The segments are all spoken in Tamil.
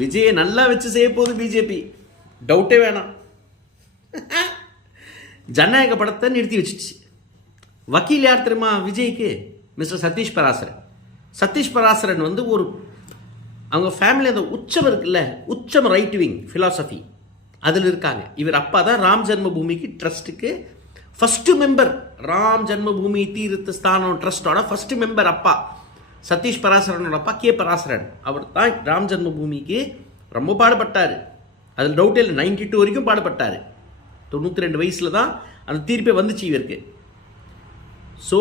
விஜயை நல்லா வச்சு செய்ய போகுது பிஜேபி, டவுட்டே வேணாம். ஜனநாயக படத்தை நிறுத்தி வச்சிச்சு. வக்கீல் யார் தெரியுமா விஜய்க்கு? மிஸ்டர் சதீஷ் பராசரன். சதீஷ் பராசரன் வந்து ஒரு அவங்க ஃபேமிலி அந்த உச்சம் இருக்குல்ல, உச்சம் ரைட் விங் ஃபிலாசபி அதில் இருக்காங்க. இவர் அப்பா தான் ராம் ஜென்மபூமிக்கு ட்ரஸ்ட்டுக்கு ஃபஸ்ட்டு மெம்பர். ராம் ஜென்மபூமி தீர்த்த ஸ்தானம் ட்ரஸ்டோட ஃபஸ்ட்டு மெம்பர் அப்பா சதீஷ் பராசரனோட அப்பா கே பராசரன். அவர் தான் ராம் ஜென்மபூமிக்கு ரொம்ப பாடுபட்டார், அதில் டவுட்டே இல்லை. 92 வரைக்கும் பாடுபட்டார். 92 வயசில் தான் அந்த தீர்ப்பே வந்துச்சு இவருக்கு. ஸோ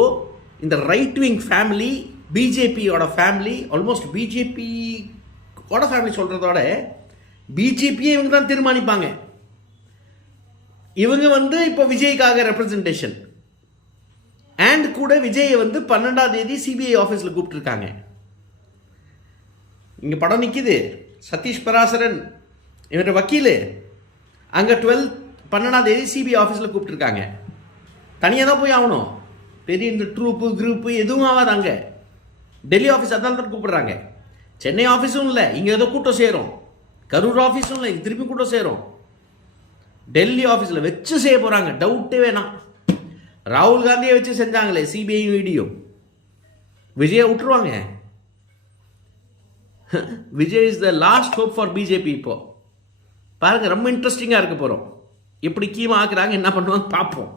இந்த ரைட் விங் ஃபேமிலி பிஜேபியோட ஃபேமிலி, ஆல்மோஸ்ட் பிஜேபியோட ஃபேமிலி சொல்கிறதோட பிஜேபியை இவங்க தான் தீர்மானிப்பாங்க. இவங்க வந்து இப்போ விஜய்க்காக ரெப்ரசன்டேஷன் அண்ட் கூட விஜயை வந்து 12ஆம் தேதி சிபிஐ ஆஃபீஸில் கூப்பிட்டுருக்காங்க. இங்கே படம் நிற்கிது. சதீஷ் பராசரன் இவரோட வக்கீல் அங்கே 12ஆம் தேதி சிபிஐ ஆஃபீஸில் கூப்பிட்டுருக்காங்க. தனியாக தான் போய் ஆகணும். பெரிய இந்த குரூப்பு எதுவும் ஆகாது. அங்கே டெல்லி ஆஃபீஸ் அதான் தான் கூப்பிடுறாங்க. சென்னை ஆஃபீஸும் இல்லை, இங்கே ஏதோ கூட்டம் சேரும். கரூர் ஆஃபீஸும் இல்லை, இங்கே திருப்பி கூட்டம் சேரும். டெல்லி ஆஃபீஸில் வச்சு செய்ய போகிறாங்க, டவுட்டே வேணாம். ராகுல் காந்தியை வச்சு செஞ்சாங்களே சிபிஐ வீடியோ, விஜயை விட்டுருவாங்க. Vijay is the last hope for BJP. இப்போ பாருங்க, ரொம்ப இன்ட்ரெஸ்டிங்காக இருக்க போகிறோம். எப்படி கீமா ஆக்குறாங்க, என்ன பண்ணுவாங்க பார்ப்போம்.